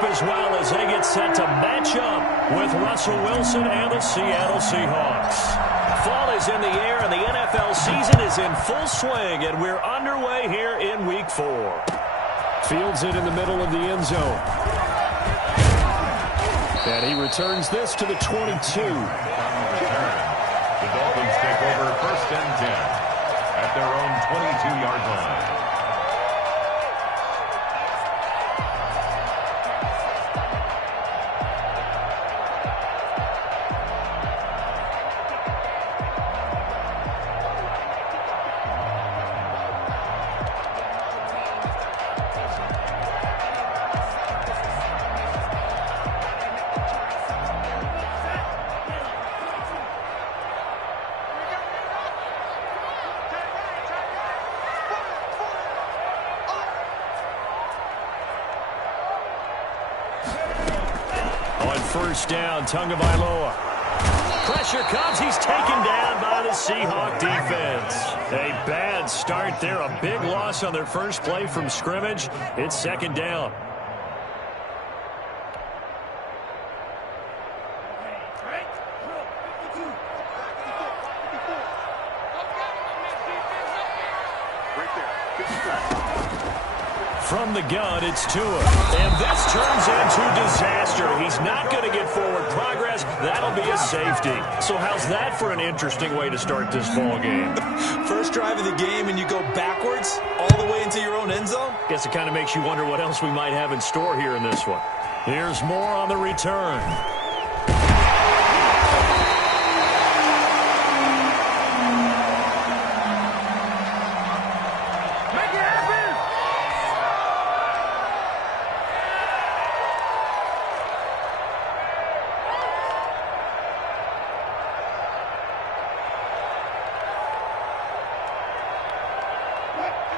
up as well as they get set to match up with Russell Wilson and the Seattle Seahawks. Fall is in the air, and the NFL season is in full swing, and we're underway here in Week 4. Fields it in the middle of the end zone. And he returns this to the 22. The Dolphins take over 1st and 10 at their own 22-yard line. First down, Tagovailoa. Pressure comes. He's taken down by the Seahawk defense. A bad start there. A big loss on their first play from scrimmage. It's 2nd down. From the gun, it's Tua. And this turns into disaster. He's not going to get forward progress. That'll be a safety. So how's that for an interesting way to start this ball game? First drive of the game, and you go backwards all the way into your own end zone? Guess it kind of makes you wonder what else we might have in store here in this one. Here's more on the return.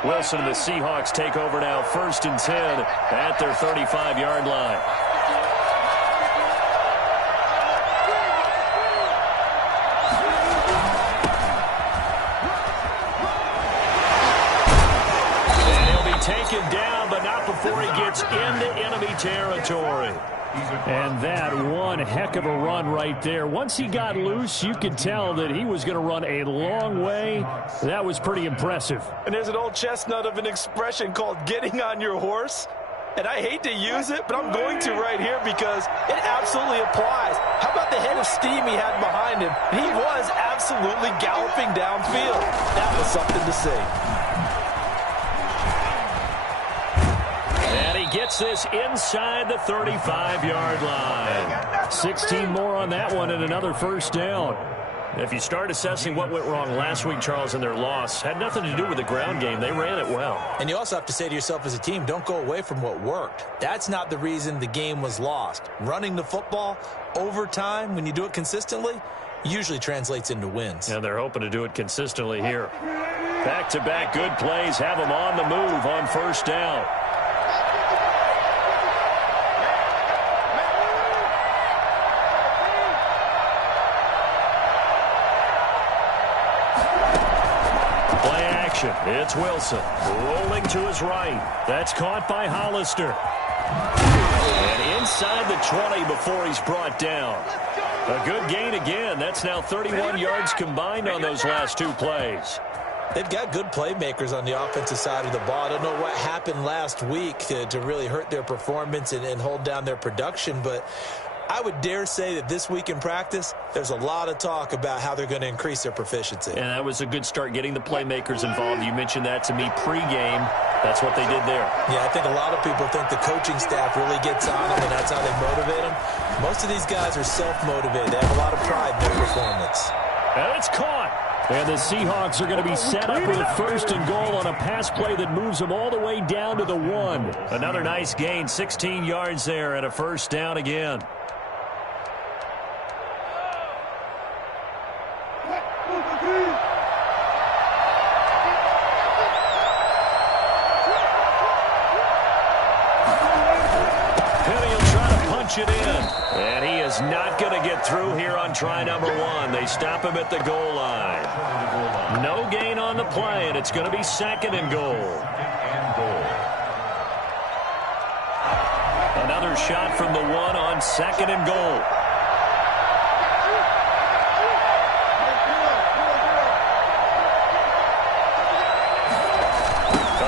Wilson and the Seahawks take over now, 1st and 10 at their 35-yard line. And he'll be taken down, but not before he gets into enemy territory. And that one heck of a run right there. Once he got loose, you could tell that he was going to run a long way. That was pretty impressive. And there's an old chestnut of an expression called getting on your horse. And I hate to use it, but I'm going to right here because it absolutely applies. How about the head of steam he had behind him? He was absolutely galloping downfield. That was something to see. Gets this inside the 35-yard line. 16 more on that one and another 1st down. If you start assessing what went wrong last week, Charles, in their loss, had nothing to do with the ground game. They ran it well. And you also have to say to yourself as a team, don't go away from what worked. That's not the reason the game was lost. Running the football over time, when you do it consistently, usually translates into wins. And they're hoping to do it consistently here. Back-to-back good plays have them on the move on 1st down. It's Wilson rolling to his right. That's caught by Hollister. And inside the 20 before he's brought down. A good gain again. That's now 31 yards combined on those last 2 plays. They've got good playmakers on the offensive side of the ball. I don't know what happened last week to really hurt their performance and hold down their production, but I would dare say that this week in practice, there's a lot of talk about how they're going to increase their proficiency. And that was a good start, getting the playmakers involved. You mentioned that to me pregame. That's what they did there. Yeah, I think a lot of people think the coaching staff really gets on them, and that's how they motivate them. Most of these guys are self-motivated. They have a lot of pride in their performance. And it's caught. And the Seahawks are going to be set up with a 1st and goal on a pass play that moves them all the way down to the 1. Another nice gain, 16 yards there, and a 1st down again. It in. And he is not going to get through here on try number 1. They stop him at the goal line. No gain on the play, and it's going to be 2nd and goal. Another another shot from the one on 2nd and goal.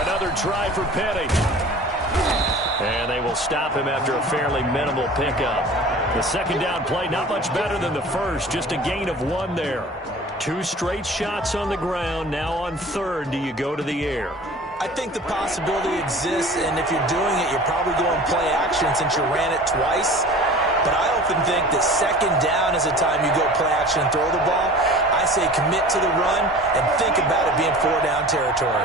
Another try for Petty. And they will stop him after a fairly minimal pickup. The second down play, not much better than the first, just a gain of 1 there. 2 straight shots on the ground. Now on 3rd, do you go to the air? I think the possibility exists, and if you're doing it, you're probably going play action since you ran it twice. But I often think that 2nd down is the time you go play action and throw the ball. I say commit to the run and think about it being 4-down territory.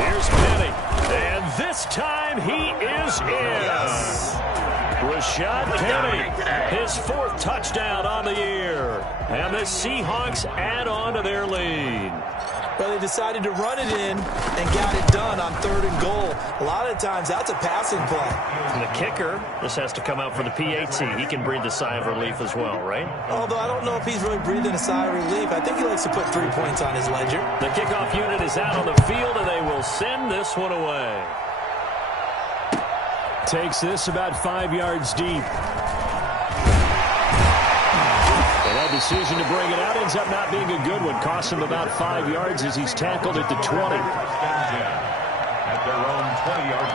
Here's Petty, and this time he is in. Yes. Rashad Penny, his 4th touchdown on the year. And the Seahawks add on to their lead. Well, they decided to run it in and got it done on 3rd and goal. A lot of times, that's a passing play. And the kicker, this has to come out for the PAT. He can breathe a sigh of relief as well, right? Although I don't know if he's really breathing a sigh of relief. I think he likes to put 3 points on his ledger. The kickoff unit is out on the field, and they will send this one away. Takes this about 5 yards deep. And that decision to bring it out ends up not being a good one. Costs him about 5 yards as he's tackled at the 20. At their own 20-yard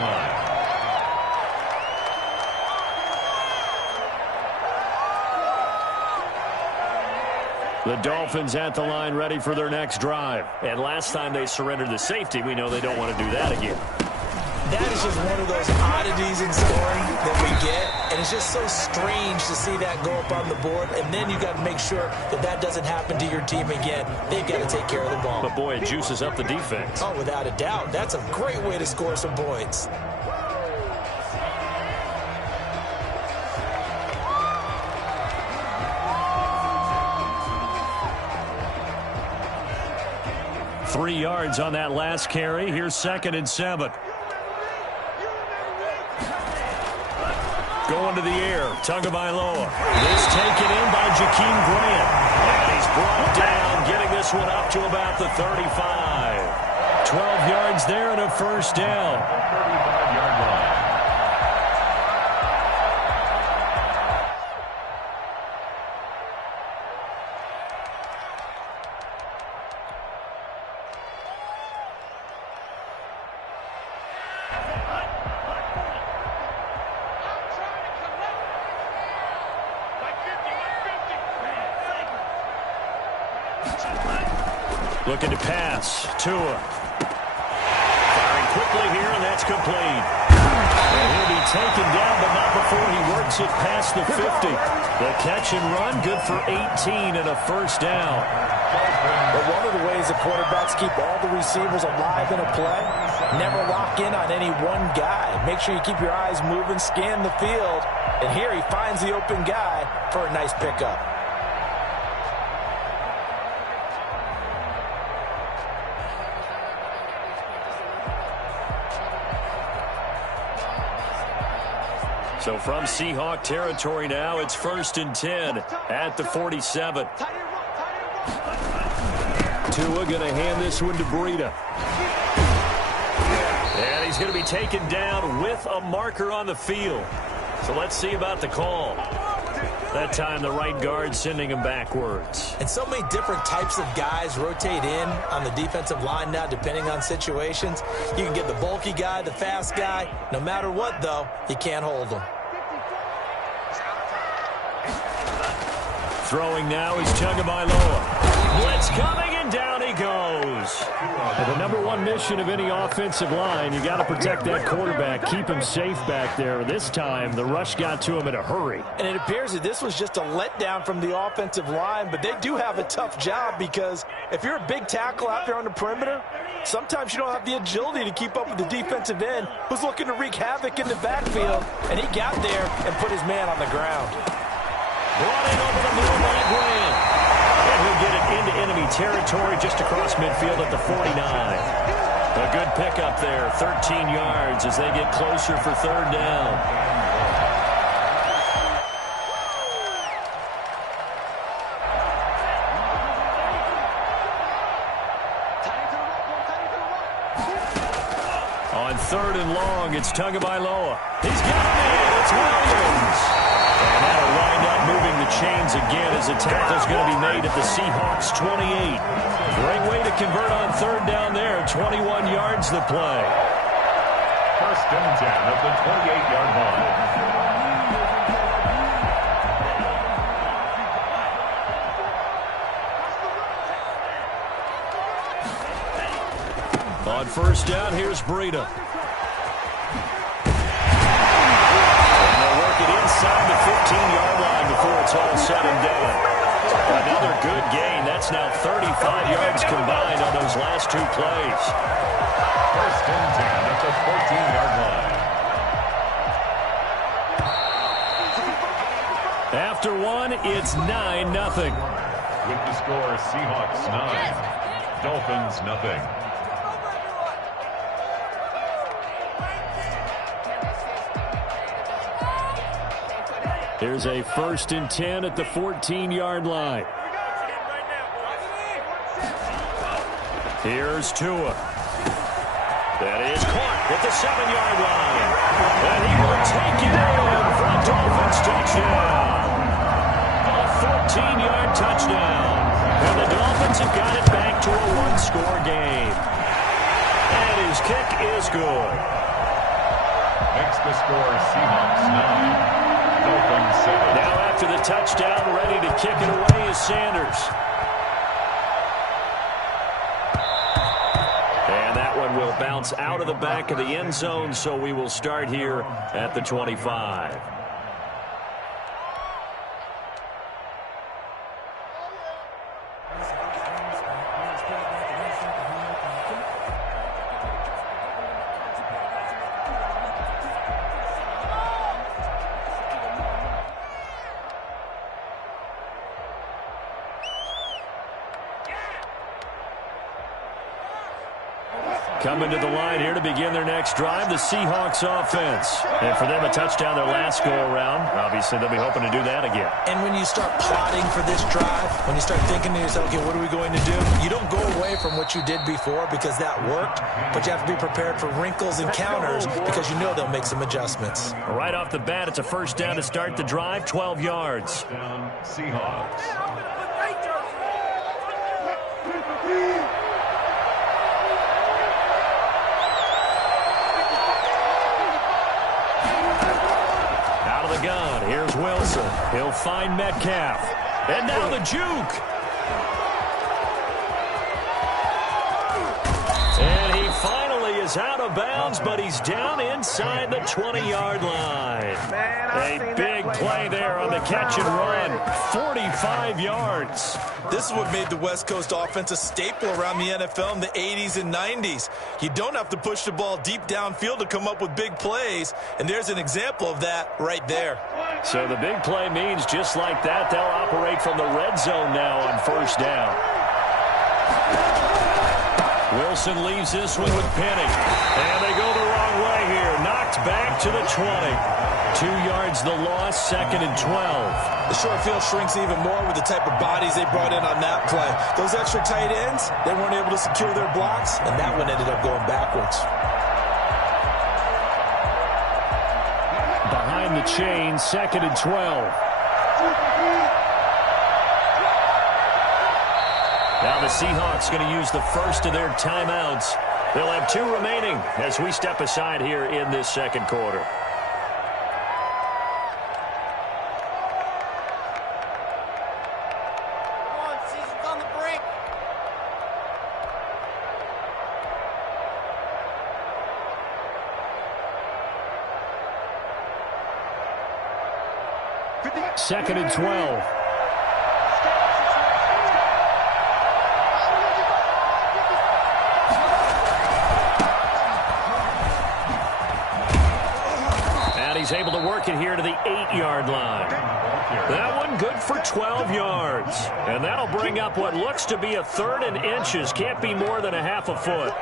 line. The Dolphins at the line ready for their next drive. And last time they surrendered the safety, we know they don't want to do that again. That is just one of those oddities in scoring that we get, and it's just so strange to see that go up on the board, and then you got to make sure that that doesn't happen to your team again. They've got to take care of the ball. But, boy, it juices up the defense. Oh, without a doubt. That's a great way to score some points. Three yards on that last carry. Here's 2nd and 7. Going to the air, Tagovailoa. This taken in by Jakeem Grant. And he's brought down, getting this one up to about the 35. 12 yards there and a 1st down. 35-yard line. Looking to pass. Tua. Firing quickly here, and that's complete. And he'll be taken down, but not before he works it past the 50. The catch and run, good for 18 and a 1st down. But one of the ways the quarterbacks keep all the receivers alive in a play, never lock in on any one guy. Make sure you keep your eyes moving, scan the field. And here he finds the open guy for a nice pickup. So from Seahawk territory now, it's 1st and 10 at the 47. Tua going to hand this one to Breida. And he's going to be taken down with a marker on the field. So let's see about the call. That time the right guard sending him backwards. And so many different types of guys rotate in on the defensive line now, depending on situations. You can get the bulky guy, the fast guy. No matter what, though, you can't hold them. Throwing now is Tagovailoa. Blitz coming, and down he goes. And the number one mission of any offensive line, you got to protect that quarterback, keep him safe back there. This time, the rush got to him in a hurry. And it appears that this was just a letdown from the offensive line, but they do have a tough job because if you're a big tackle out there on the perimeter, sometimes you don't have the agility to keep up with the defensive end who's looking to wreak havoc in the backfield, and he got there and put his man on the ground. Running over the middle by Grant. And he'll get it into enemy territory just across midfield at the 49. A good pickup there, 13 yards as they get closer for 3rd down. On 3rd and long. It's Tagovailoa. He's got him in. It's Williams. And that'll wind up moving the chains again as a tackle's going to be made at the Seahawks 28. Great way to convert on 3rd down there. 21 yards the play. 1st and 10 at the 28-yard line. On 1st down, here's Breida. And they'll work it inside the 15-yard line before it's all said and done. Another good gain. That's now 35 yards combined on those last 2 plays. 1st and 10 at the 14-yard line. After 1, it's 9-0. With the score, Seahawks 9, Dolphins 0. Here's a 1st and 10 at the 14-yard line. Here's Tua. That is caught at the 7-yard line. And he will take it in for a Dolphins touchdown. A 14-yard touchdown. And the Dolphins have got it back to a 1-score game. And his kick is good. Makes the score Seahawks 9. Dolphins 7. Now after the touchdown, ready to kick it away is Sanders. And that one will bounce out of the back of the end zone, so we will start here at the 25. Coming to the line here to begin their next drive, the Seahawks offense. And for them, a touchdown their last go-around. Obviously, they'll be hoping to do that again. And when you start plotting for this drive, when you start thinking to yourself, okay, what are we going to do? You don't go away from what you did before because that worked, but you have to be prepared for wrinkles and counters because you know they'll make some adjustments. Right off the bat, it's a 1st down to start the drive, 12 yards. Down, Seahawks. Gun. Here's Wilson. He'll find Metcalf. And now the juke. And he finally is out of bounds, but he's down inside the 20-yard line. A big play there on the catch and run. 45 yards. This is what made the West Coast offense a staple around the NFL in the 80s and 90s. You don't have to push the ball deep downfield to come up with big plays, and there's an example of that right there. So the big play means just like that, they'll operate from the red zone now on 1st down. Wilson leaves this one with Penny. And they go the wrong way here. Knocked back to the 20. 2 yards the loss, 2nd and 12. The short field shrinks even more with the type of bodies they brought in on that play. Those extra tight ends, they weren't able to secure their blocks, and that one ended up going backwards. Behind the chain, 2nd and 12. Now the Seahawks going to use the first of their timeouts. They'll have 2 remaining as we step aside here in this 2nd quarter. Second and 12. And he's able to work it here to the 8-yard line. That one good for 12 yards. And that'll bring up what looks to be a 3rd and inches. Can't be more than a half a foot.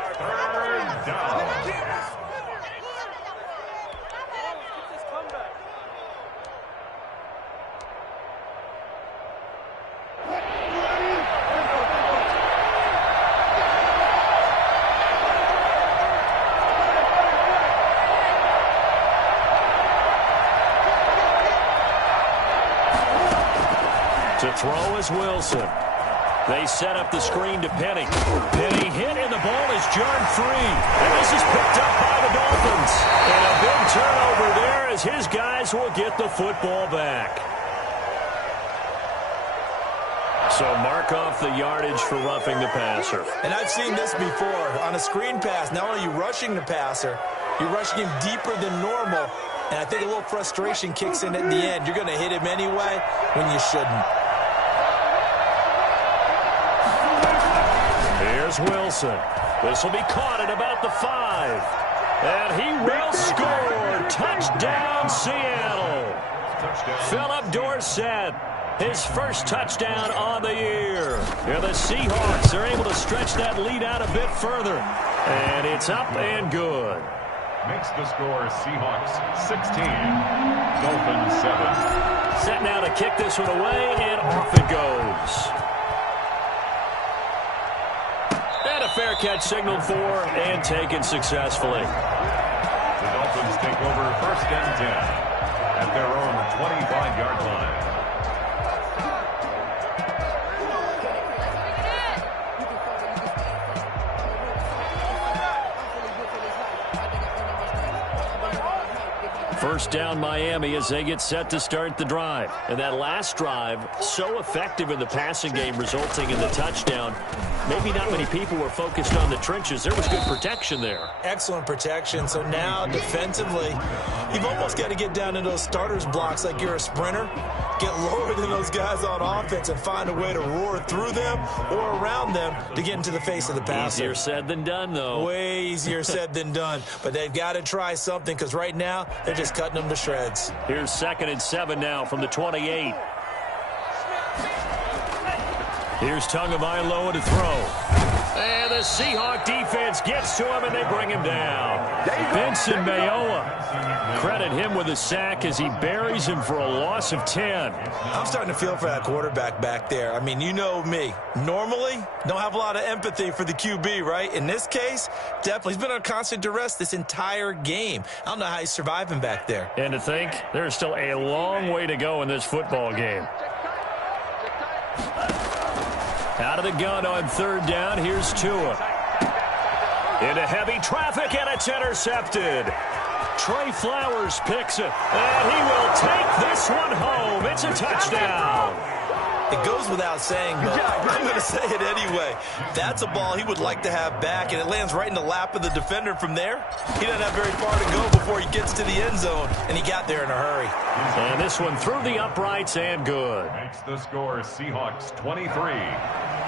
To throw is Wilson. They set up the screen to Penny. Penny hit, and the ball is jarred free. And this is picked up by the Dolphins. And a big turnover there as his guys will get the football back. So mark off the yardage for roughing the passer. And I've seen this before. On a screen pass, not only are you rushing the passer, you're rushing him deeper than normal. And I think a little frustration kicks in at the end. You're going to hit him anyway when you shouldn't. Here's Wilson. This will be caught at about the 5. And he will score. Touchdown, Seattle. Philip Dorsett, his first touchdown on the year. And the Seahawks are able to stretch that lead out a bit further. And it's up and good. Makes the score Seahawks 16, Dolphins 7. Set now to kick this one away, and off it goes. And a fair catch signaled for and taken successfully. The Dolphins take over 1st and 10 at their own 25-yard line. First down Miami as they get set to start the drive. And that last drive, so effective in the passing game, resulting in the touchdown. Maybe not many people were focused on the trenches. There was good protection there. Excellent protection. So now defensively, you've almost got to get down in those starters blocks like you're a sprinter. Get lower than those guys on offense and find a way to roar through them or around them to get into the face of the passer. Easier said than done, though. Way easier said than done. But they've got to try something because right now they're just cutting them to shreds. Here's 2nd and 7 now from the 28. Here's Tagovailoa to throw. And the Seahawk defense gets to him, and they bring him down. Benson Mayowa. Credit him with a sack as he buries him for a loss of 10. I'm starting to feel for that quarterback back there. I mean, you know me. Normally, don't have a lot of empathy for the QB, right? In this case, definitely. He's been on constant duress this entire game. I don't know how he's surviving back there. And to think, there's still a long way to go in this football game. Out of the gun on 3rd down, here's Tua. Into heavy traffic, and it's intercepted. Trey Flowers picks it, and he will take this one home. It's a touchdown. It goes without saying, but I'm going to say it anyway. That's a ball he would like to have back, and it lands right in the lap of the defender from there. He doesn't have very far to go before he gets to the end zone, and he got there in a hurry. And this one through the uprights and good. Makes the score Seahawks 23,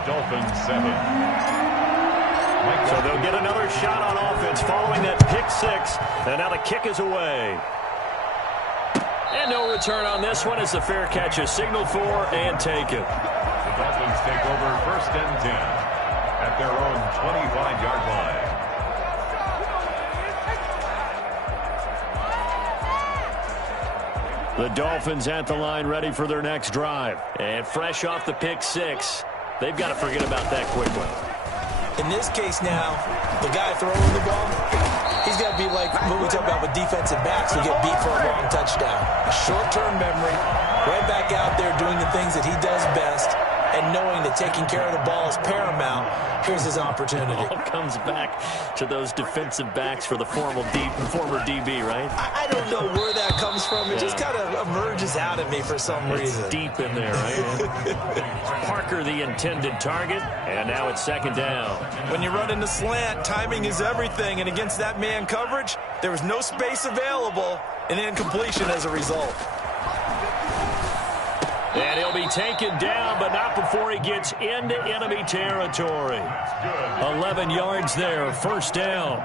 Dolphins 7. So they'll get another shot on offense following that pick 6, and now the kick is away. And no return on this one as the fair catch is signaled for and taken. The Dolphins take over 1st and 10 at their own 25-yard line. The Dolphins at the line ready for their next drive. And fresh off the pick 6, they've got to forget about that quickly. In this case now, the guy throwing the ball, he's got to be like what we talk about with defensive backs who get beat for a long touchdown. A short-term memory, right back out there doing the things that he does best, and knowing that taking care of the ball is paramount. Here's his opportunity. All comes back to those defensive backs for the former DB, right? I don't know where that comes from. It just kind of emerges out at me for some reason. It's deep in there, right? Parker, the intended target, and now it's 2nd down. When you run in the slant, timing is everything, and against that man coverage, there was no space available, and incompletion as a result. And he'll be taken down, but not before he gets into enemy territory. 11 yards there, 1st down.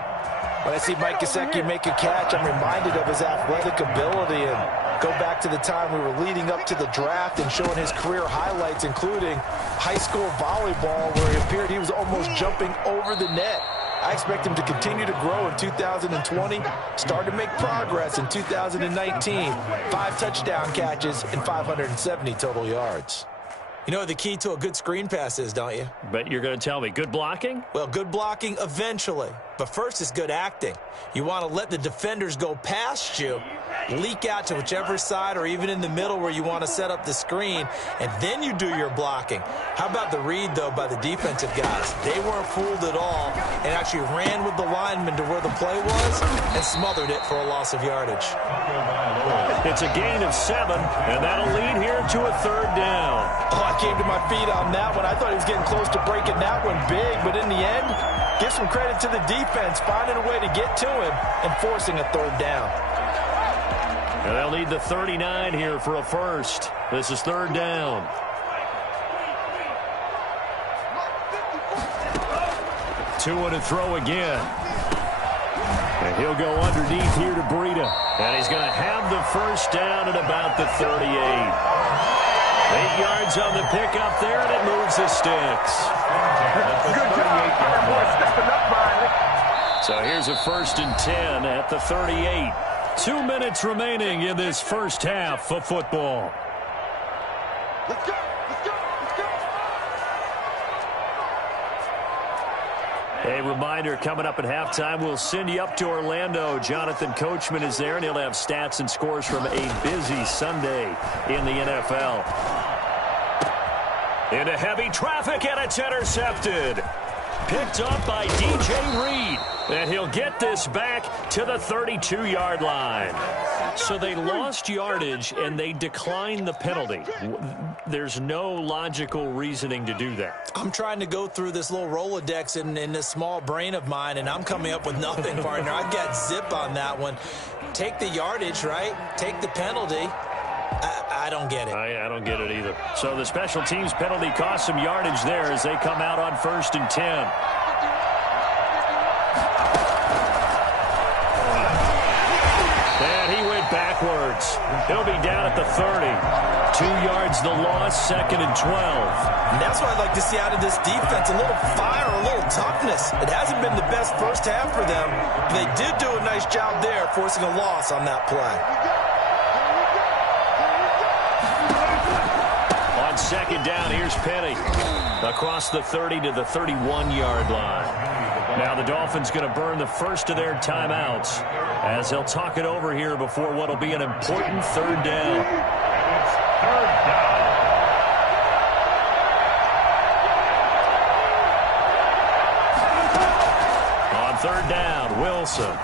When I see Mike Gesicki make a catch, I'm reminded of his athletic ability and go back to the time we were leading up to the draft and showing his career highlights, including high school volleyball, where he appeared he was almost jumping over the net. I expect him to continue to grow in 2020, start to make progress in 2019. 5 touchdown catches and 570 total yards. You know what the key to a good screen pass is, don't you? But you're going to tell me, good blocking? Well, good blocking eventually. But first is good acting. You want to let the defenders go past you, leak out to whichever side or even in the middle where you want to set up the screen, and then you do your blocking. How about the read, though, by the defensive guys? They weren't fooled at all and actually ran with the lineman to where the play was and smothered it for a loss of yardage. It's a gain of 7, and that'll lead here to a 3rd down. Oh, I came to my feet on that one. I thought he was getting close to breaking that one big, but in the end, give some credit to the defense, finding a way to get to him and forcing a 3rd down. And they'll need the 39 here for a first. This is 3rd down. Tua to throw again. And he'll go underneath here to Breida. And he's going to have the first down at about the 38. 8 yards on the pickup there, and it moves the sticks. Good job. Boy, stepping up behind it. So here's a 1st and 10 at the 38. 2 minutes remaining in this first half of football. Let's go. A reminder, coming up at halftime, we'll send you up to Orlando. Jonathan Coachman is there, and he'll have stats and scores from a busy Sunday in the NFL. Into heavy traffic, and it's intercepted. Picked up by DJ Reed. And he'll get this back to the 32-yard line. So they lost yardage, and they declined the penalty. There's no logical reasoning to do that. I'm trying to go through this little Rolodex in this small brain of mine, and I'm coming up with nothing, partner. I've got zip on that one. Take the yardage, right? Take the penalty. I don't get it. I don't get it either. So the special teams penalty cost some yardage there as they come out on 1st and 10. Backwards. He'll be down at the 30. 2 yards the loss, 2nd and 12. And that's what I'd like to see out of this defense. A little fire, a little toughness. It hasn't been the best first half for them. But they did do a nice job there, forcing a loss on that play. On 2nd down, here's Penny. Across the 30 to the 31-yard line. Now the Dolphins going to burn the first of their timeouts as they'll talk it over here before what will be an important 3rd down. It's 3rd down. On 3rd down, Wilson.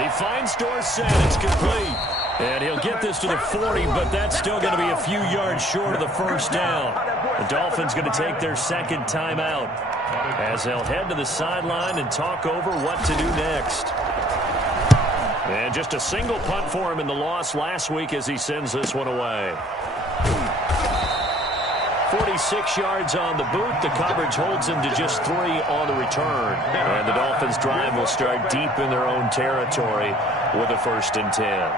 He finds Dorsett. It's complete. And he'll get this to the 40, but that's still going to be a few yards short of the first down. The Dolphins going to take their 2nd timeout as they'll head to the sideline and talk over what to do next. And just a single punt for him in the loss last week as he sends this one away. 46 yards on the boot. The coverage holds him to just 3 on the return. And the Dolphins' drive will start deep in their own territory with a 1st and 10.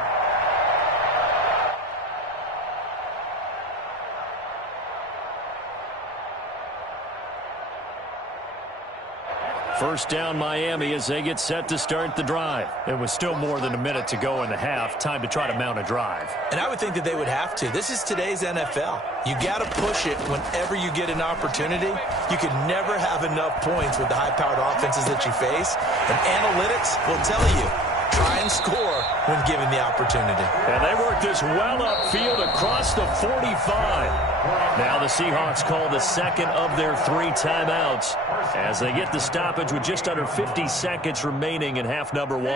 First down Miami as they get set to start the drive. There was still more than a minute to go in the half. Time to try to mount a drive. And I would think that they would have to. This is today's NFL. You got to push it whenever you get an opportunity. You can never have enough points with the high-powered offenses that you face. And analytics will tell you, try and score when given the opportunity. And they work this well upfield across the 45. Now the Seahawks call the 2nd of their 3 timeouts as they get the stoppage with just under 50 seconds remaining in half number 1.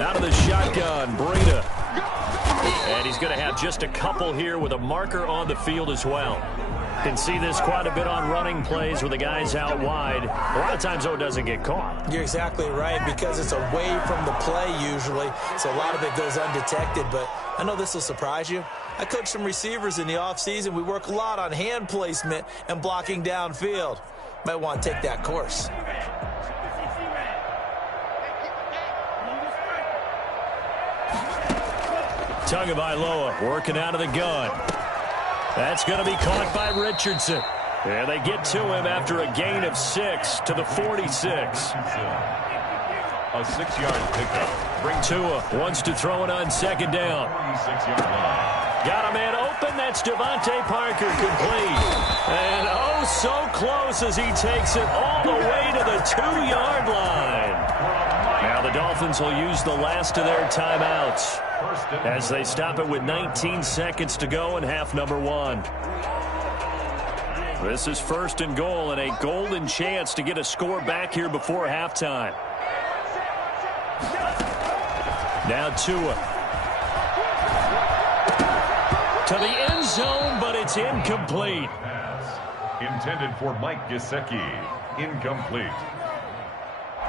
Out of the shotgun, Breida. And he's going to have just a couple here with a marker on the field as well. Can see this quite a bit on running plays where the guy's out wide. A lot of times, though, it doesn't get caught. You're exactly right because it's away from the play usually, so a lot of it goes undetected. But I know this will surprise you. I coach some receivers in the offseason. We work a lot on hand placement and blocking downfield. Might want to take that course. Tagovailoa working out of the gun. That's going to be caught by Richardson. And they get to him after a gain of 6 to the 46. A 6-yard pickup. Tua wants to throw it on 2nd down. 46-yard line. Got a man open. That's Devontae Parker, complete. And oh, so close as he takes it all the way to the 2-yard line. Now the Dolphins will use the last of their timeouts as they stop it with 19 seconds to go in half number 1. This is 1st and goal and a golden chance to get a score back here before halftime. Now Tua. To the end zone, but it's incomplete. Intended for Mike Gesicki. Incomplete.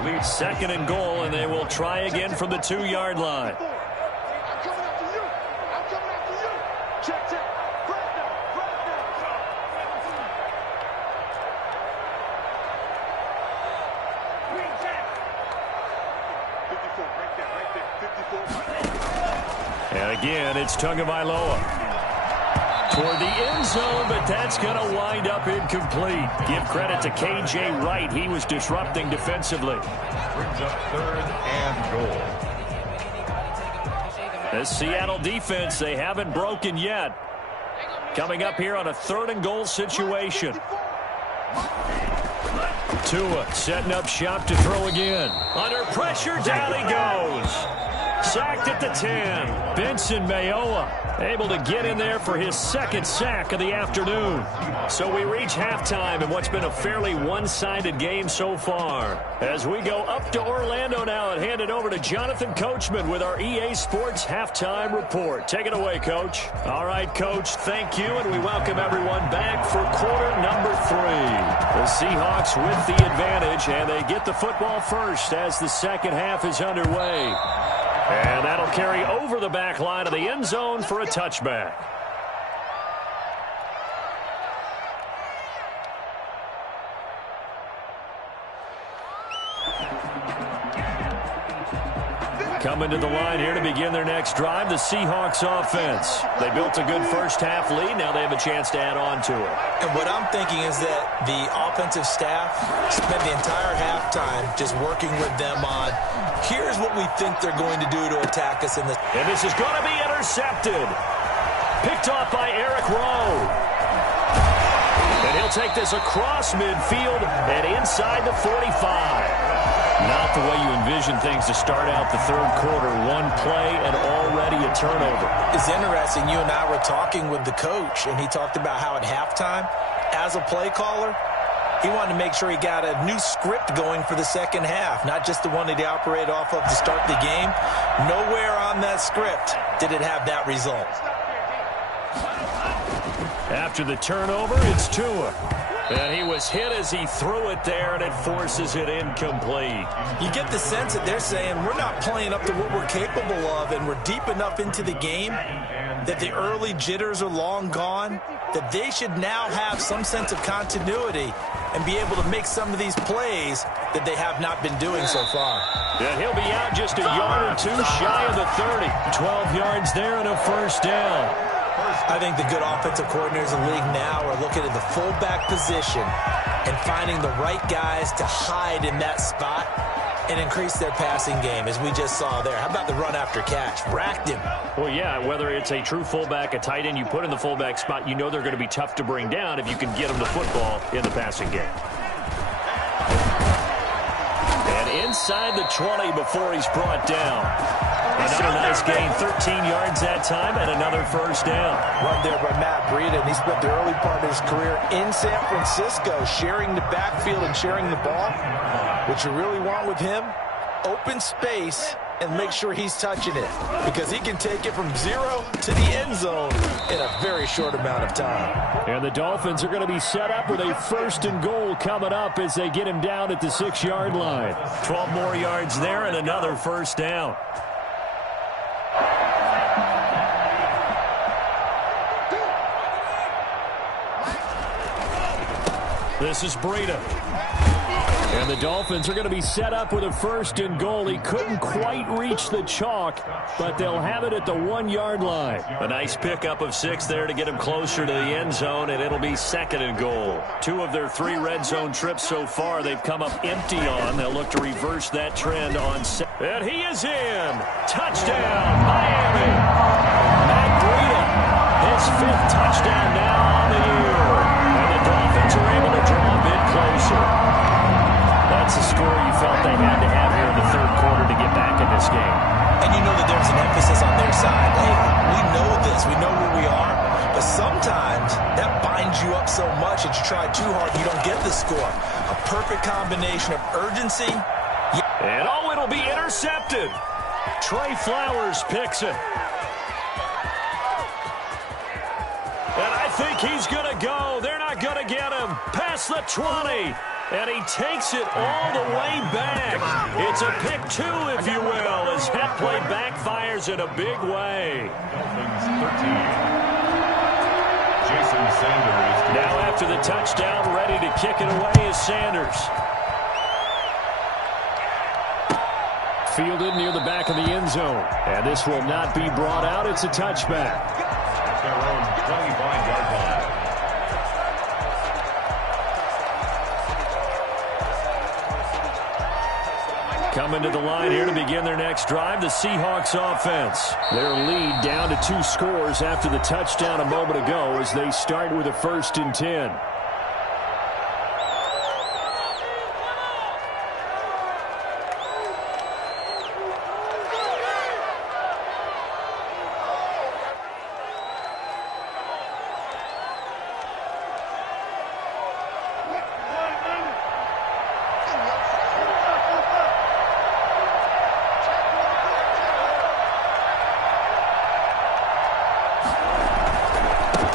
2nd and goal, and they will try again from the 2-yard line. And again, it's Tagovailoa. Toward the end zone, but that's going to wind up incomplete. Give credit to K.J. Wright. He was disrupting defensively. Brings up 3rd and goal. The Seattle defense, they haven't broken yet. Coming up here on a 3rd and goal situation. Tua setting up shop to throw again. Under pressure, down he goes. Sacked at the 10. Benson Mayowa able to get in there for his 2nd sack of the afternoon. So we reach halftime in what's been a fairly one-sided game so far. As we go up to Orlando now and hand it over to Jonathan Coachman with our EA Sports Halftime Report. Take it away, Coach. All right, Coach, thank you, and we welcome everyone back for quarter number 3. The Seahawks with the advantage, and they get the football first as the second half is underway. And that'll carry over the back line of the end zone for a touchback. Coming to the line here to begin their next drive, the Seahawks offense. They built a good first-half lead. Now they have a chance to add on to it. And what I'm thinking is that the offensive staff spent the entire halftime just working with them on, here's what we think they're going to do to attack us in this. And this is going to be intercepted. Picked off by Eric Rowe. And he'll take this across midfield and inside the 45. Not the way you envision things to start out the 3rd quarter. One play and already a turnover. It's interesting. You and I were talking with the coach, and he talked about how at halftime, as a play caller, he wanted to make sure he got a new script going for the second half, not just the one that he operated off of to start the game. Nowhere on that script did it have that result. After the turnover, it's Tua. And he was hit as he threw it there, and it forces it incomplete. You get the sense that they're saying we're not playing up to what we're capable of, and we're deep enough into the game that the early jitters are long gone, that they should now have some sense of continuity and be able to make some of these plays that they have not been doing so far. And he'll be out just a yard or two shy of the 30. 12 yards there and a first down. I think the good offensive coordinators in the league now are looking at the fullback position and finding the right guys to hide in that spot and increase their passing game, as we just saw there. How about the run after catch? Racked him. Well, yeah, whether it's a true fullback, a tight end you put in the fullback spot, you know they're going to be tough to bring down if you can get them the football in the passing game. And inside the 20 before he's brought down. Another nice gain, 13 yards that time, and another first down. Run there by Matt Breida, and he spent the early part of his career in San Francisco, sharing the backfield and sharing the ball. What you really want with him, open space, and make sure he's touching it, because he can take it from 0 to the end zone in a very short amount of time. And the Dolphins are going to be set up with a 1st and goal coming up as they get him down at the 6-yard line. 12 more yards there and another first down. This is Breida. And the Dolphins are going to be set up with a 1st and goal. He couldn't quite reach the chalk, but they'll have it at the 1-yard line. A nice pickup of 6 there to get him closer to the end zone, and it'll be 2nd and goal. 2 of their 3 red zone trips so far they've come up empty on. They'll look to reverse that trend on. And he is in. Touchdown, Miami. Matt Breida his 5th touchdown now on the year. And the Dolphins are able to draw a bit closer. That's the score you felt they had to have here in the 3rd quarter to get back in this game. And you know that there's an emphasis on their side. Hey, we know this. We know where we are. But sometimes that binds you up so much that you try too hard, you don't get the score. A perfect combination of urgency. And it'll be intercepted. Trey Flowers picks it. And I think he's going to go. They're not going to get him. Past the 20. And he takes it all the way back. It's a pick 2, if you will, as that play backfires in a big way. Dolphins 13. Jason Sanders. Now after the touchdown, ready to kick it away is Sanders. Fielded near the back of the end zone. And this will not be brought out. It's a touchback. At their own 25-yard line. Coming to the line here to begin their next drive, the Seahawks offense. Their lead down to 2 scores after the touchdown a moment ago as they start with a 1st and 10.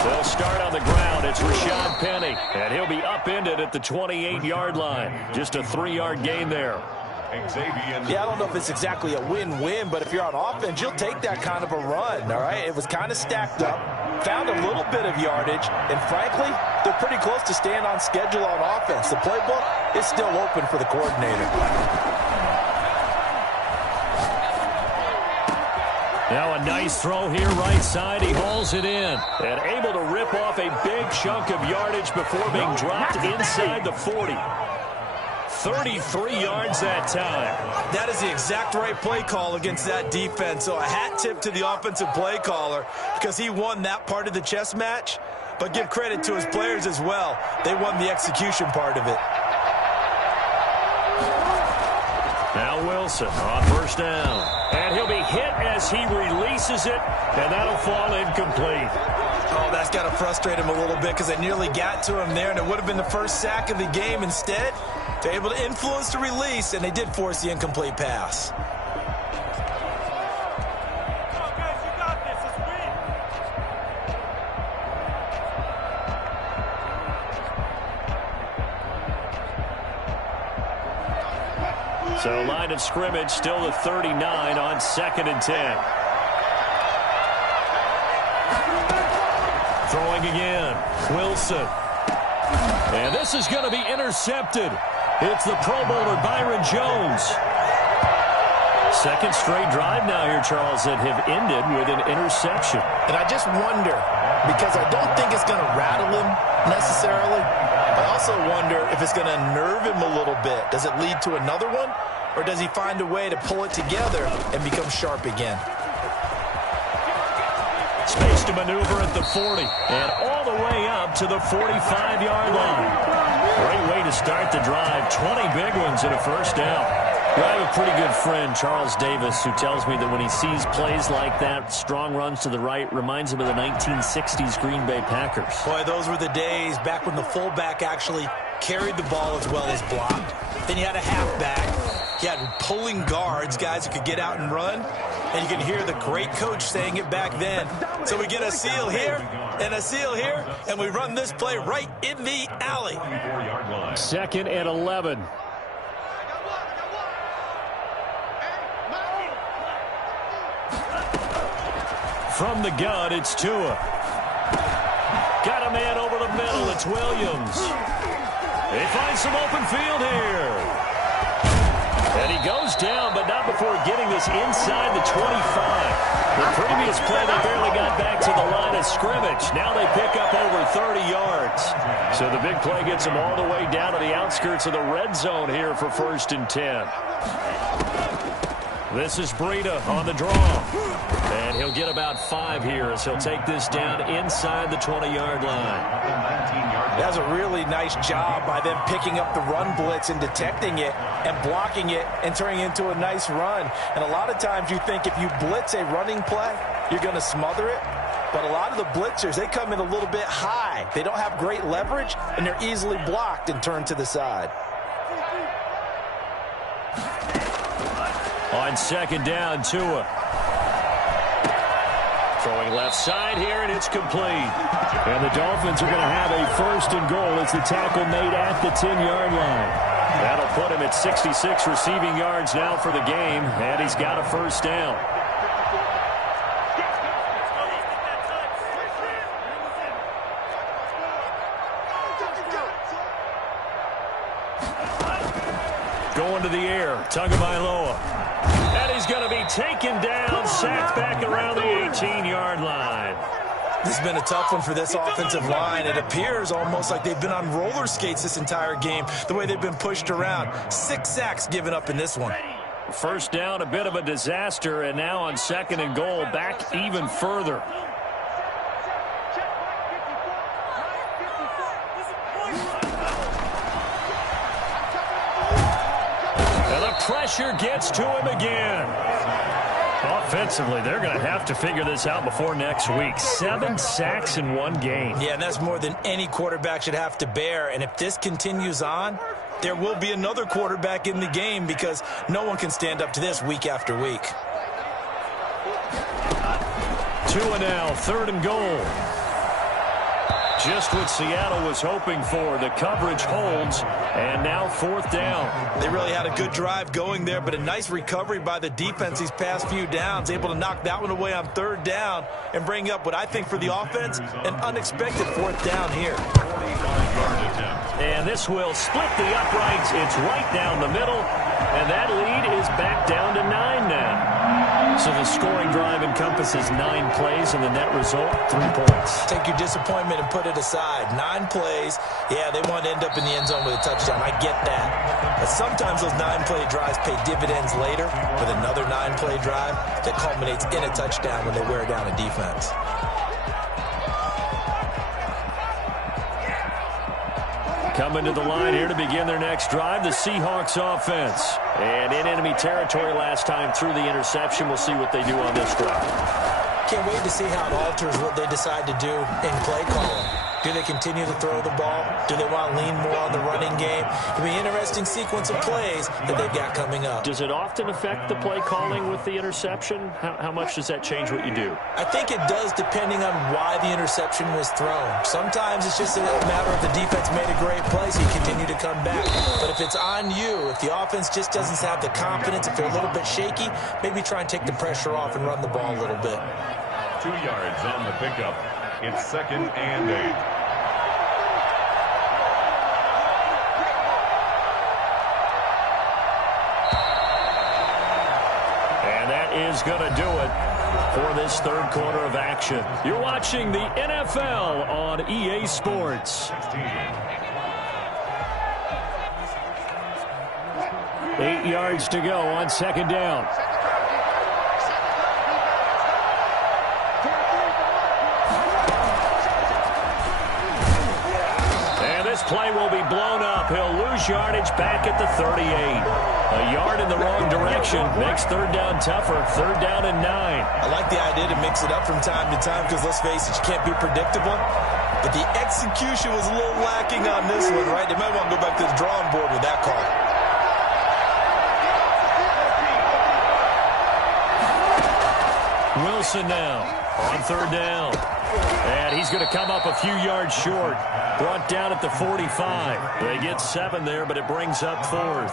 They'll start on the ground. It's Rashad Penny, and he'll be upended at the 28-yard line. Just a 3-yard gain there. Yeah, I don't know if it's exactly a win-win, but if you're on offense, you'll take that kind of a run, all right? It was kind of stacked up, found a little bit of yardage, and frankly, they're pretty close to staying on schedule on offense. The playbook is still open for the coordinator. Now a nice throw here right side. He hauls it in and able to rip off a big chunk of yardage before being dropped inside the 40. 33 yards that time. That is the exact right play call against that defense. So a hat tip to the offensive play caller because he won that part of the chess match. But give credit to his players as well. They won the execution part of it. Now Wilson on 1st down. And he'll be hit as he releases it, and that'll fall incomplete. Oh, that's got to frustrate him a little bit because they nearly got to him there, and it would have been the first sack of the game. Instead, they're able to influence the release, and they did force the incomplete pass. So line of scrimmage still the 39 on 2nd and 10. Throwing again. Wilson. And this is going to be intercepted. It's the Pro Bowler Byron Jones. 2nd straight drive now here, Charles, that have ended with an interception. And I just wonder, because I don't think it's going to rattle him necessarily. I also wonder if it's going to nerve him a little bit. Does it lead to another one? Or does he find a way to pull it together and become sharp again? Space to maneuver at the 40. And all the way up to the 45-yard line. Great way to start the drive. 20 big ones and a 1st down. I have a pretty good friend, Charles Davis, who tells me that when he sees plays like that, strong runs to the right, reminds him of the 1960s Green Bay Packers. Boy, those were the days back when the fullback actually carried the ball as well as blocked. Then you had a halfback. You had pulling guards, guys who could get out and run. And you can hear the great coach saying it back then. So we get a seal here and a seal here, and we run this play right in the alley. 2nd and 11. From the gun, it's Tua. Got a man over the middle. It's Williams. They find some open field here. And he goes down, but not before getting this inside the 25. The previous play, they barely got back to the line of scrimmage. Now they pick up over 30 yards. So the big play gets them all the way down to the outskirts of the red zone here for 1st and 10. This is Breida on the draw. And he'll get about 5 here as he'll take this down inside the 20-yard line. That was a really nice job by them picking up the run blitz and detecting it and blocking it and turning it into a nice run. And a lot of times you think if you blitz a running play, you're going to smother it. But a lot of the blitzers, they come in a little bit high. They don't have great leverage, and they're easily blocked and turned to the side. On second down, Tua. Throwing left side here, and it's complete. And the Dolphins are going to have a first and goal as the tackle made at the 10-yard line. That'll put him at 66 receiving yards now for the game, and he's got a first down. Going to the air, Tagovailoa. And he's going to be taken down, sacked back around the 18-yard line. This has been a tough one for this offensive line. It appears almost like they've been on roller skates this entire game, the way they've been pushed around. 6 sacks given up in this one. First down, a bit of a disaster, and now on second and goal, back even further. Pressure gets to him again. Offensively, they're going to have to figure this out before next week. 7 sacks in one game. Yeah, and that's more than any quarterback should have to bear. And if this continues on, there will be another quarterback in the game because no one can stand up to this week after week. Tua now, third and goal. Just what Seattle was hoping for. The coverage holds, and now fourth down. They really had a good drive going there, but a nice recovery by the defense these past few downs, able to knock that one away on third down and bring up what I think for the offense, an unexpected fourth down here. And this will split the uprights. It's right down the middle, and that lead is back down to 9 now. So the scoring drive encompasses 9 plays, and the net result, 3 points. Take your disappointment and put it aside. 9 plays. Yeah, they want to end up in the end zone with a touchdown. I get that. But sometimes those 9-play drives pay dividends later with another 9-play drive that culminates in a touchdown when they wear down a defense. Coming to the line here to begin their next drive, the Seahawks offense. And in enemy territory last time through the interception. We'll see what they do on this drive. Can't wait to see how it alters what they decide to do in play calling. Do they continue to throw the ball? Do they want to lean more on the running game? It'll be an interesting sequence of plays that they've got coming up. Does it often affect the play calling with the interception? How much does that change what you do? I think it does depending on why the interception was thrown. Sometimes it's just a matter of the defense made a great play, so you continue to come back. But if it's on you, if the offense just doesn't have the confidence, if they're a little bit shaky, maybe try and take the pressure off and run the ball a little bit. 2 yards on the pickup. It's second and 8. Is going to do it for this third quarter of action. You're watching the NFL on EA Sports. 8 yards to go on second down. And this play will be blown up. He'll lose yardage back at the 38. A yard in the wrong direction makes third down tougher. Third down and 9. I like the idea to mix it up from time to time because, let's face it, you can't be predictable. But the execution was a little lacking on this one, right? They might want to go back to the drawing board with that call. Wilson now on third down. And he's going to come up a few yards short. Brought down at the 45. They get 7 there, but it brings up fourth.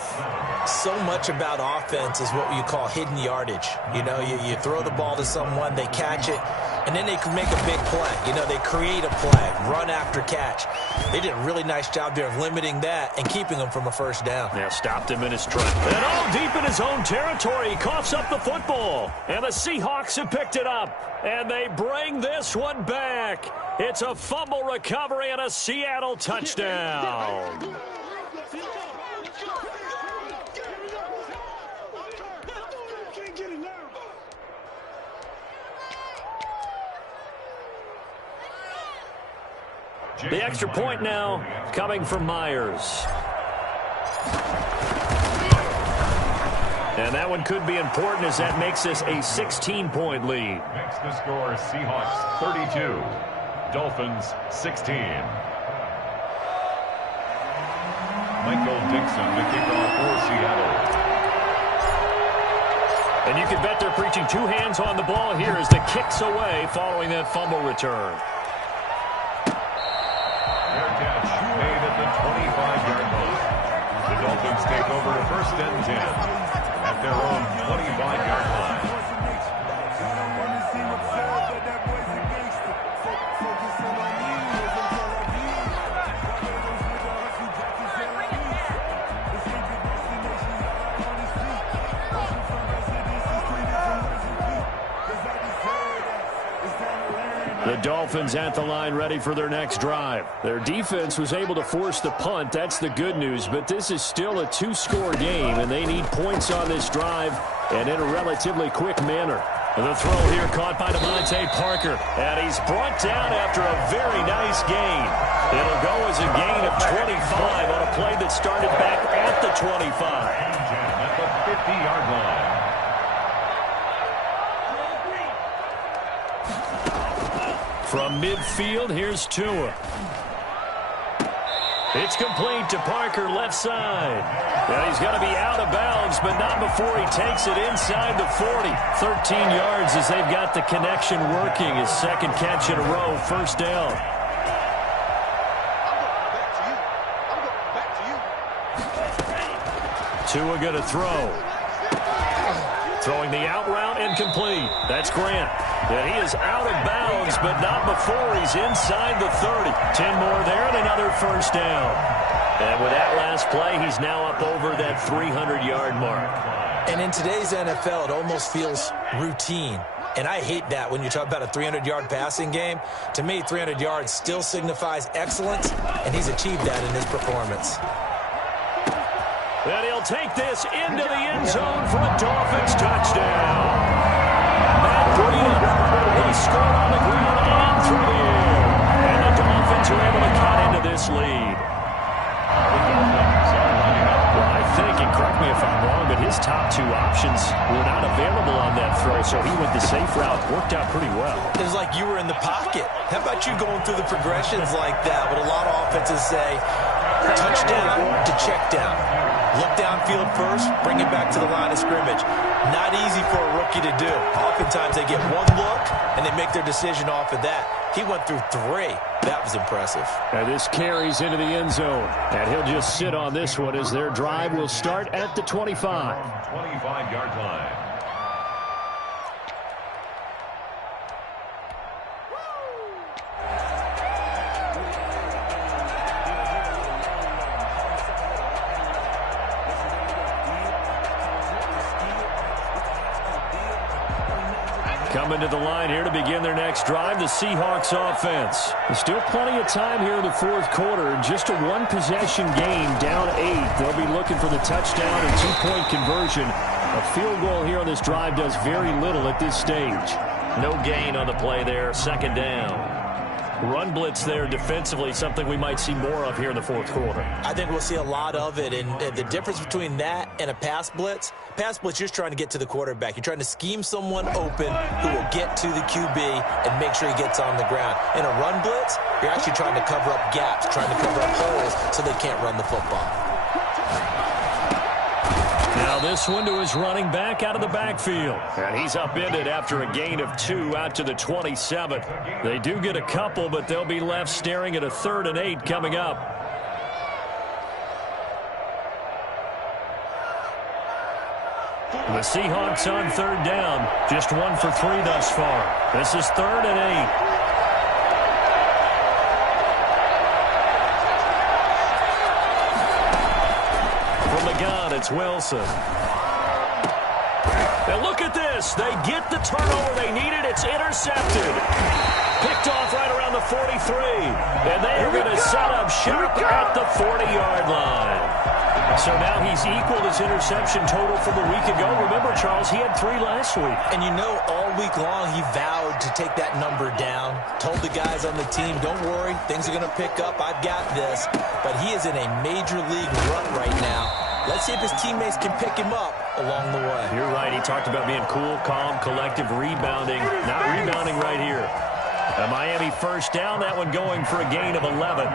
So much about offense is what you call hidden yardage. You know, you throw the ball to someone, they catch it, and then they can make a big play. You know, they create a play, run after catch. They did a really nice job there of limiting that and keeping them from a first down. Now stopped him in his track. And all deep in his own territory, he coughs up the football. And the Seahawks have picked it up. And they bring this one back. It's a fumble recovery and a Seattle touchdown. The extra point now coming from Myers. And that one could be important as that makes this a 16-point lead. Makes the score Seahawks 32, Dolphins 16. Michael Dixon, the kickoff for Seattle. And you can bet they're preaching two hands on the ball here as the kick's away following that fumble return. Fair catch made at the 25-yard line. The Dolphins take over first and 10 at their own 25-yard line. The Dolphins at the line ready for their next drive. Their defense was able to force the punt. That's the good news. But this is still a two-score game, and they need points on this drive and in a relatively quick manner. The throw here caught by Devontae Parker. And he's brought down after a very nice gain. It'll go as a gain of 25 on a play that started back at the 25. At the 50-yard line. From midfield, here's Tua. It's complete to Parker, left side. And he's going to be out of bounds, but not before he takes it inside the 40. 13 yards as they've got the connection working. His second catch in a row, first down. Tua going to throw. Throwing the out route incomplete. That's Grant. And he is out of bounds, but not before he's inside the 30. 10 more there and another first down. And with that last play, he's now up over that 300-yard mark. And in today's NFL, it almost feels routine. And I hate that when you talk about a 300-yard passing game. To me, 300 yards still signifies excellence, and he's achieved that in his performance. And he'll take this into the end zone for a Dolphins touchdown. Matt Breida, he scored on the ground and through the air. And the Dolphins are able to cut into this lead. Well, I think, and correct me if I'm wrong, but his top two options were not available on that throw, so he went the safe route. Worked out pretty well. It was like you were in the pocket. How about you going through the progressions like that? What a lot of offenses say, touchdown to check down. Look downfield first, bring it back to the line of scrimmage. Not easy for a rookie to do. Oftentimes they get one look, and they make their decision off of that. He went through three. That was impressive. And this carries into the end zone. And he'll just sit on this one as their drive will start at the 25. 25-yard line. Coming to the line here to begin their next drive, the Seahawks offense. There's still plenty of time here in the fourth quarter. Just a one-possession game, down 8. They'll be looking for the touchdown and two-point conversion. A field goal here on this drive does very little at this stage. No gain on the play there, second down. Run blitz there defensively, something we might see more of here in the fourth quarter. I think we'll see a lot of it, and the difference between that and a pass blitz, you're just trying to get to the quarterback. You're trying to scheme someone open who will get to the QB and make sure he gets on the ground. In a run blitz, you're actually trying to cover up gaps, trying to cover up holes so they can't run the football. Now this one to his running back out of the backfield. And he's upended after a gain of 2 out to the 27. They do get a couple, but they'll be left staring at a 3rd and 8 coming up. The Seahawks on 3rd down. Just 1 for 3 thus far. This is 3rd and 8. It's Wilson. Now look at this. They get the turnover they needed. It's intercepted. Picked off right around the 43. And they are going to set up shop at the 40-yard line. So now he's equaled his interception total from a week ago. Remember, Charles, he had 3 last week. And you know, all week long, he vowed to take that number down. Told the guys on the team, don't worry, things are going to pick up. I've got this. But he is in a major league rut right now. Let's see if his teammates can pick him up along the way. You're right. He talked about being cool, calm, collective, rebounding. Not rebounding right here. A Miami first down. That one going for a gain of 11.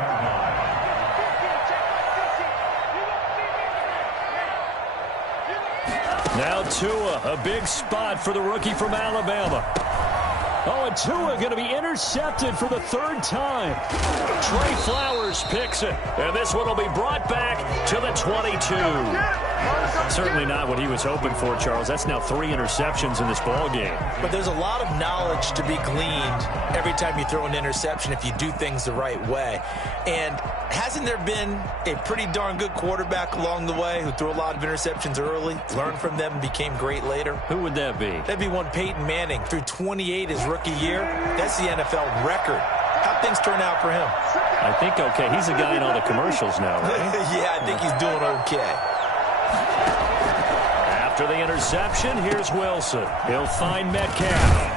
Now Tua, a big spot for the rookie from Alabama. Oh, and Tua going to be intercepted for the 3rd time. Trey Flowers picks it, and this one will be brought back to the 22. Certainly not what he was hoping for, Charles. That's now 3 interceptions in this ball game. But there's a lot of knowledge to be gleaned every time you throw an interception if you do things the right way. And hasn't there been a pretty darn good quarterback along the way who threw a lot of interceptions early, learned from them, and became great later? Who would that be? That'd be one Peyton Manning. Threw 28 his rookie year. That's the NFL record. How'd things turn out for him? I think okay. He's a guy in all the commercials now, right? Yeah, I think he's doing okay. After the interception, here's Wilson. He'll find Metcalf.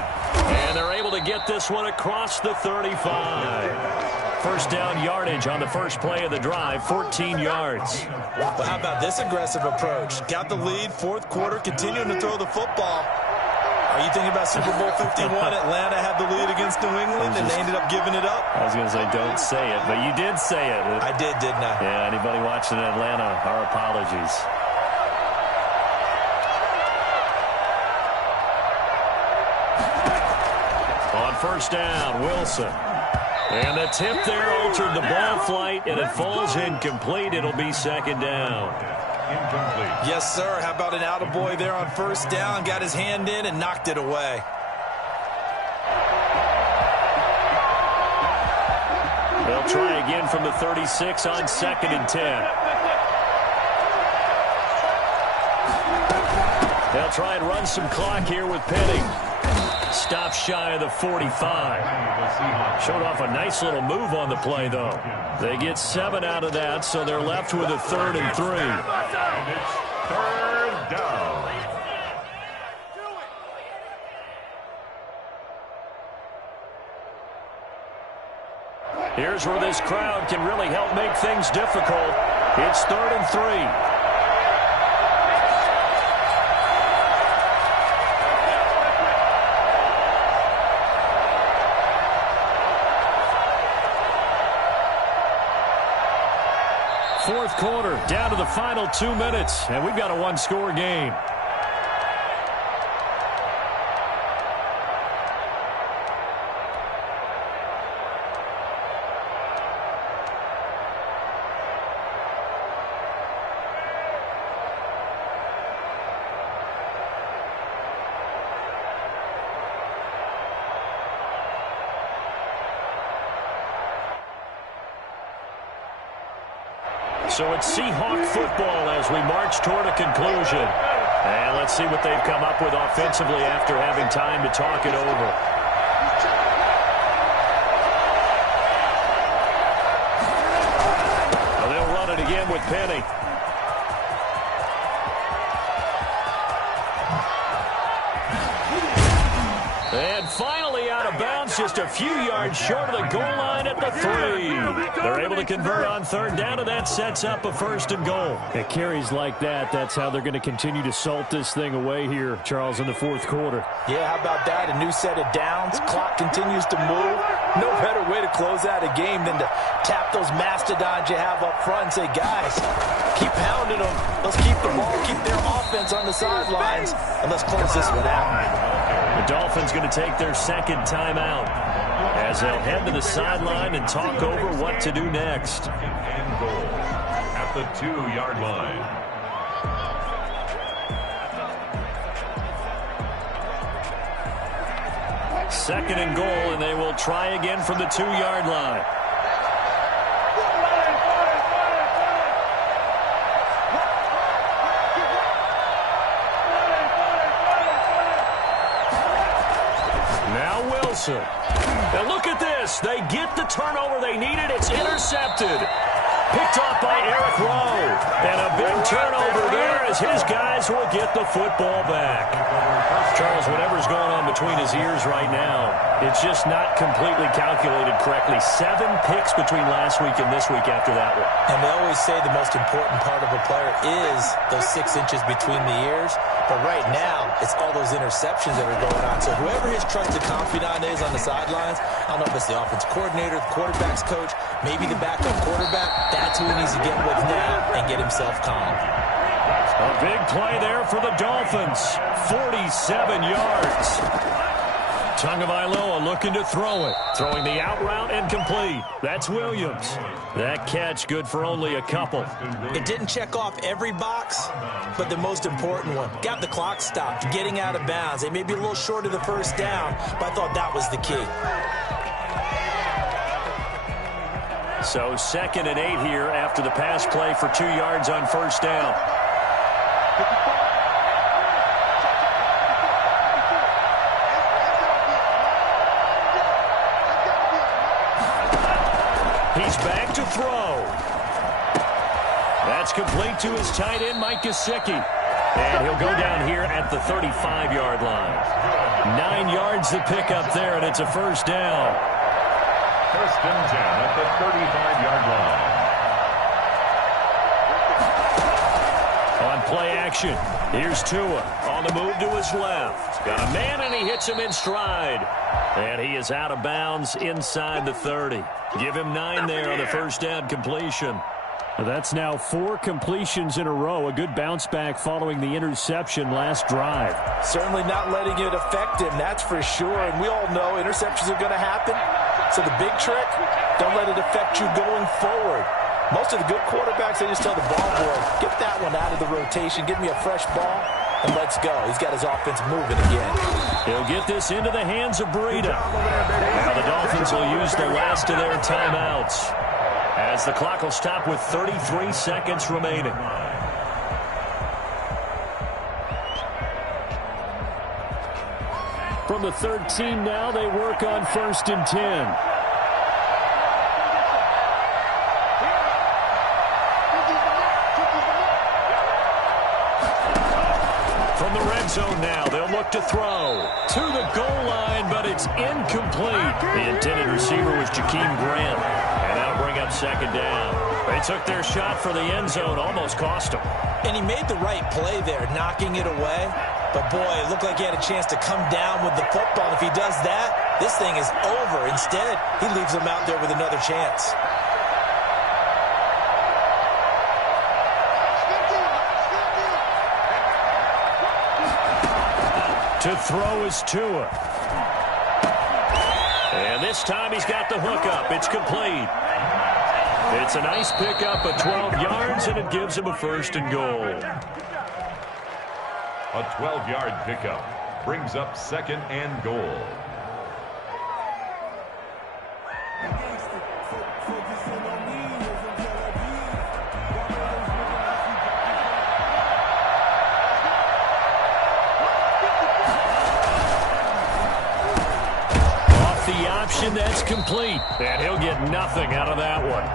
And they're able to get this one across the 35. First down yardage on the first play of the drive, 14 yards. Well, how about this aggressive approach? Got the lead, 4th quarter, continuing to throw the football. Are you thinking about Super Bowl 51? Atlanta had the lead against New England, and they ended up giving it up? I was going to say, don't say it, but you did say it. I did, didn't I? Yeah, anybody watching Atlanta, our apologies. On first down, Wilson. And the tip there altered the ball flight, and it falls incomplete. It'll be 2nd down. Incomplete. Yes, sir. How about an attaboy there on first down? Got his hand in and knocked it away. They'll try again from the 36 on 2nd and 10. They'll try and run some clock here with Penny. Stop shy of the 45. Showed off a nice little move on the play, though. They get 7 out of that, so they're left with a 3rd and 3. And it's 3rd down. Here's where this crowd can really help make things difficult. It's 3rd and 3. Fourth quarter, down to the final 2 minutes, and we've got a 1-score game. So it's Seahawk football as we march toward a conclusion. And let's see what they've come up with offensively after having time to talk it over. Well, they'll run it again with Penny. And finally out of bounds, just a few yards short of the goal line at the 3. They're able to convert on 3rd down, and that sets up a 1st and goal. At carries like that, that's how they're going to continue to salt this thing away here, Charles, in the 4th quarter. Yeah, how about that? A new set of downs. Clock continues to move. No better way to close out a game than to tap those mastodons you have up front and say, guys, keep pounding them. Let's keep the ball, keep their offense on the sidelines, and let's close this one out. The Dolphins going to take their 2nd timeout as they'll head to the sideline and talk over what to do next. And goal at the 2-yard line. Second and goal, and they will try again from the 2-yard line. Now Wilson. Now look at this. They get the turnover they needed. It's intercepted. Picked off by Eric Rowe. And a big turnover there as his guys will get the football back. Charles, whatever's going on between his ears right now, it's just not completely calculated correctly. 7 picks between last week and this week after that one. And they always say the most important part of a player is those 6 inches between the ears. But right now, it's all those interceptions that are going on. So whoever his trusted confidant is on the sidelines, I don't know if it's the offense coordinator, the quarterback's coach, maybe the backup quarterback, that's who he needs to get with now and get himself calm. A big play there for the Dolphins. 47 yards. Tagovailoa looking to throw it. Throwing the out route and complete. That's Williams. That catch good for only a couple. It didn't check off every box, but the most important one. Got the clock stopped, getting out of bounds. They may be a little short of the first down, but I thought that was the key. So 2nd and 8 here after the pass play for 2 yards on first down. He's back to throw. That's complete to his tight end, Mike Gesicki. And he'll go down here at the 35-yard line. 9 yards to pick up there, and it's a first down. First and 10 at the 35-yard line. On play action, here's Tua on the move to his left. Got a man, and he hits him in stride. And he is out of bounds inside the 30. Give him 9 there on the first down completion. That's now 4 completions in a row. A good bounce back following the interception last drive. Certainly not letting it affect him, that's for sure. And we all know interceptions are going to happen. So the big trick, don't let it affect you going forward. Most of the good quarterbacks, they just tell the ball boy, get that one out of the rotation, give me a fresh ball, and let's go. He's got his offense moving again. He'll get this into the hands of Breida. Now the Dolphins will use the last of their timeouts as the clock will stop with 33 seconds remaining. From the 13 now, they work on 1st and 10. From the red zone now, they'll look to throw to the goal line, but it's incomplete. The intended receiver was Jakeem Grant, and that'll bring up 2nd down. They took their shot for the end zone, almost cost him. And he made the right play there, knocking it away. But, boy, it looked like he had a chance to come down with the football. And if he does that, this thing is over. Instead, he leaves him out there with another chance. To throw is Tua. And this time he's got the hookup. It's complete. It's a nice pickup of 12 yards, and it gives him a 1st and goal. A 12-yard pickup brings up 2nd and goal. That's complete, and he'll get nothing out of that one.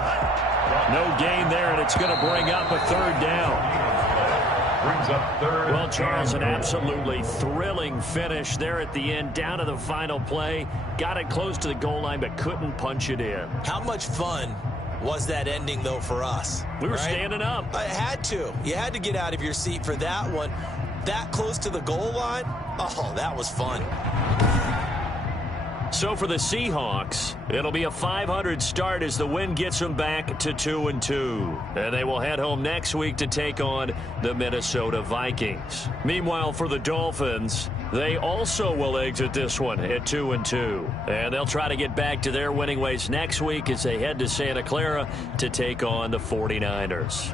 No gain there, and it's going to bring up a 3rd down. Brings up 3rd. Well, Charles, an absolutely thrilling finish there at the end, down to the final play. Got it close to the goal line, but couldn't punch it in. How much fun was that ending, though, for us? We were standing up. I had to. You had to get out of your seat for that one. That close to the goal line? Oh, that was fun. So for the Seahawks, it'll be a 500 start as the win gets them back to 2-2. And they will head home next week to take on the Minnesota Vikings. Meanwhile, for the Dolphins, they also will exit this one at 2-2. And they'll try to get back to their winning ways next week as they head to Santa Clara to take on the 49ers.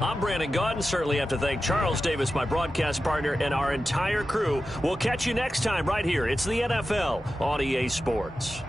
I'm Brandon Gaudin. Certainly have to thank Charles Davis, my broadcast partner, and our entire crew. We'll catch you next time right here. It's the NFL on EA Sports.